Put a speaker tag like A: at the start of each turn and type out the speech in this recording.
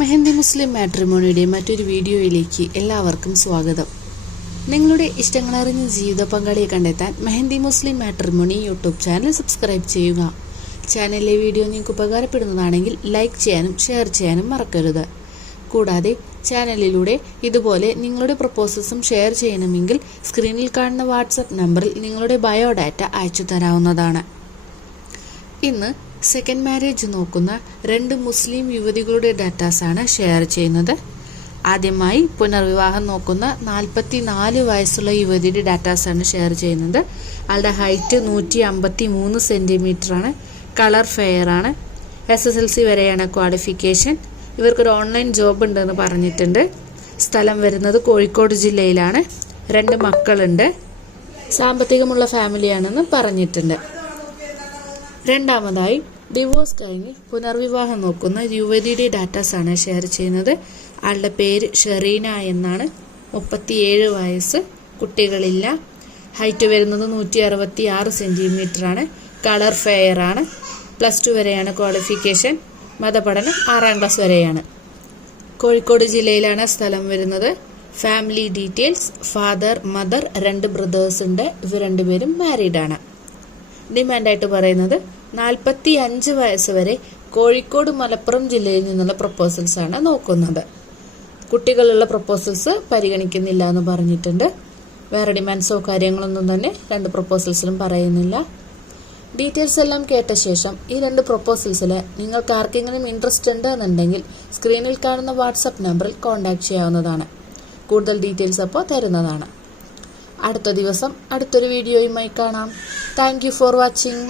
A: മെഹന്തി മുസ്ലിം മാട്രിമോണിയുടെ മറ്റൊരു വീഡിയോയിലേക്ക് എല്ലാവർക്കും സ്വാഗതം. നിങ്ങളുടെ ഇഷ്ടങ്ങളറിഞ്ഞ ജീവിത പങ്കാളിയെ കണ്ടെത്താൻ Mehndi Muslim matrimony YouTube channel subscribe ചെയ്യുക. ചാനലിലെ വീഡിയോ നിങ്ങൾക്ക് ഉപകാരപ്പെടുന്നതാണെങ്കിൽ ലൈക്ക് ചെയ്യാനും ഷെയർ ചെയ്യാനും മറക്കരുത്. കൂടാതെ ചാനലിലൂടെ ഇതുപോലെ നിങ്ങളുടെ പ്രപ്പോസൽസും ഷെയർ ചെയ്യണമെങ്കിൽ സ്ക്രീനിൽ കാണുന്ന വാട്സപ്പ് നമ്പറിൽ നിങ്ങളുടെ ബയോഡാറ്റ അയച്ചു തരാവുന്നതാണ് ഇന്ന് സെക്കൻഡ് മാരേജ് നോക്കുന്ന രണ്ട് മുസ്ലിം യുവതികളുടെ ഡാറ്റാസ് ആണ് ഷെയർ ചെയ്യുന്നത്. ആദ്യമായി പുനർവിവാഹം നോക്കുന്ന നാൽപ്പത്തി നാല് വയസ്സുള്ള യുവതിയുടെ ഡാറ്റാസ് ആണ് ഷെയർ ചെയ്യുന്നത്. ആളുടെ ഹൈറ്റ് നൂറ്റി അമ്പത്തി മൂന്ന് സെന്റിമീറ്ററാണ് കളർ ഫെയർ ആണ്. എസ് എസ് എൽ സി വരെയാണ് ക്വാളിഫിക്കേഷൻ ഇവർക്കൊരു ഓൺലൈൻ ജോബ് ഉണ്ടെന്ന് പറഞ്ഞിട്ടുണ്ട്. സ്ഥലം വരുന്നത് കോഴിക്കോട് ജില്ലയിലാണ്. രണ്ട് മക്കളുണ്ട്. സാമ്പത്തികമുള്ള ഫാമിലിയാണെന്ന് പറഞ്ഞിട്ടുണ്ട്. രണ്ടാമതായി ഡിവോഴ്സ് കഴിഞ്ഞ് പുനർവിവാഹം നോക്കുന്ന യുവതിയുടെ ഡാറ്റാസ് ആണ് ഷെയർ ചെയ്യുന്നത്. ആളുടെ പേര് ഷെറീന എന്നാണ്. മുപ്പത്തിയേഴ് വയസ്സ് കുട്ടികളില്ല. ഹൈറ്റ് വരുന്നത് നൂറ്റി അറുപത്തി ആറ് സെന്റിമീറ്റർ ആണ് കളർ ഫെയർ ആണ്. പ്ലസ് ടു വരെയാണ് ക്വാളിഫിക്കേഷൻ. മതപഠനം ആറാം ക്ലാസ് വരെയാണ്. കോഴിക്കോട് ജില്ലയിലാണ് സ്ഥലം വരുന്നത്. ഫാമിലി ഡീറ്റെയിൽസ് ഫാദർ മദർ രണ്ട് ബ്രദേഴ്സ് ഉണ്ട്. ഇവർ രണ്ടുപേരും മാരീഡാണ്. ഡിമാൻഡായിട്ട് പറയുന്നത് നാൽപ്പത്തി അഞ്ച് വയസ്സ് വരെ കോഴിക്കോട് മലപ്പുറം ജില്ലയിൽ നിന്നുള്ള പ്രപ്പോസൽസ് ആണ് നോക്കുന്നത്. കുട്ടികളുള്ള പ്രപ്പോസൽസ് പരിഗണിക്കുന്നില്ല എന്ന് പറഞ്ഞിട്ടുണ്ട്. വേറെ ഡിമാൻഡ്സോ കാര്യങ്ങളൊന്നും തന്നെ രണ്ട് പ്രപ്പോസൽസിലും പറയുന്നില്ല. ഡീറ്റെയിൽസ് എല്ലാം കേട്ട ശേഷം ഈ രണ്ട് പ്രപ്പോസൽസിൽ നിങ്ങൾക്ക് ആർക്കെങ്കിലും ഇൻട്രസ്റ്റ് ഉണ്ട് എന്നുണ്ടെങ്കിൽ സ്ക്രീനിൽ കാണുന്ന വാട്സപ്പ് നമ്പറിൽ കോൺടാക്ട് ചെയ്യാവുന്നതാണ്. കൂടുതൽ ഡീറ്റെയിൽസ് അപ്പോൾ തരുന്നതാണ്. അടുത്ത ദിവസം അടുത്തൊരു വീഡിയോയുമായി കാണാം. Thank for watching